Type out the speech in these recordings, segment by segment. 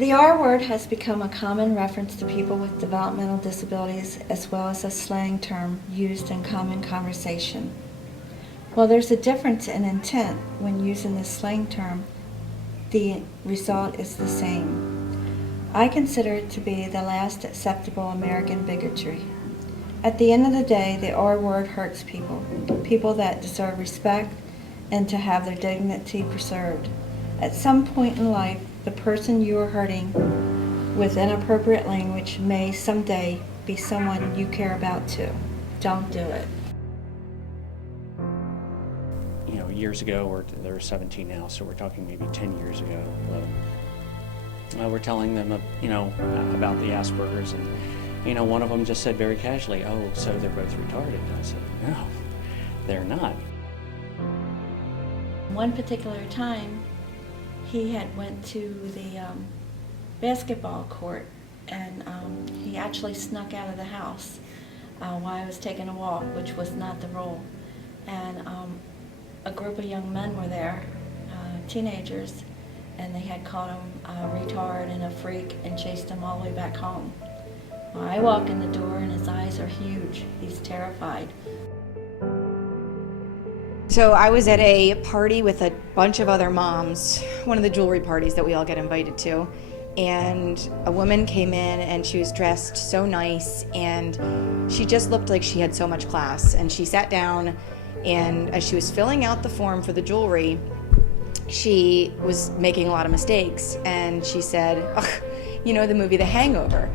The R word has become a common reference to people with developmental disabilities as well as a slang term used in common conversation. While there's a difference in intent when using this slang term, the result is the same. I consider it to be the last acceptable American bigotry. At the end of the day, the R word hurts people, people that deserve respect and to have their dignity preserved. At some point in life, the person you are hurting with inappropriate language may someday be someone you care about too. Don't do it. You know, years ago, they're 17 now, so we're talking maybe 10 years ago. We're telling them, about the Asperger's, and one of them just said very casually, "Oh, so they're both retarded." I said, "No, they're not." One particular time, he had went to the basketball court, and he actually snuck out of the house while I was taking a walk, which was not the rule. And a group of young men were there, teenagers, and they had called him a retard and a freak and chased him all the way back home. Well, I walk in the door and his eyes are huge. He's terrified. So I was at a party with a bunch of other moms, one of the jewelry parties that we all get invited to, and a woman came in and she was dressed so nice and she just looked like she had so much class. And she sat down, and as she was filling out the form for the jewelry, she was making a lot of mistakes, and she said, "Ugh, you know the movie The Hangover?"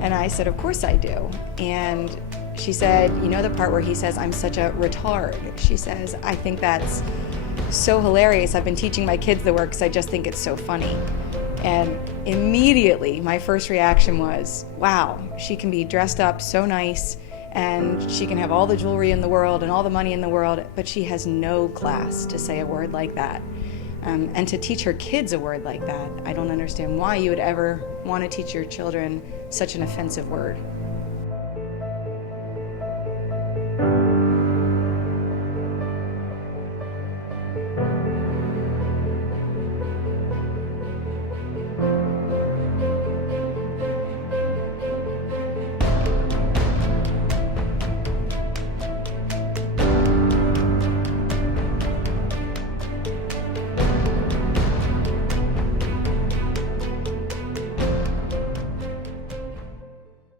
And I said, "Of course I do." And she said, "You know the part where he says, 'I'm such a retard'?" She says, "I think that's so hilarious. I've been teaching my kids the word because I just think it's so funny." And immediately my first reaction was, wow, she can be dressed up so nice and she can have all the jewelry in the world and all the money in the world, but she has no class to say a word like that. And to teach her kids a word like that, I don't understand why you would ever want to teach your children such an offensive word.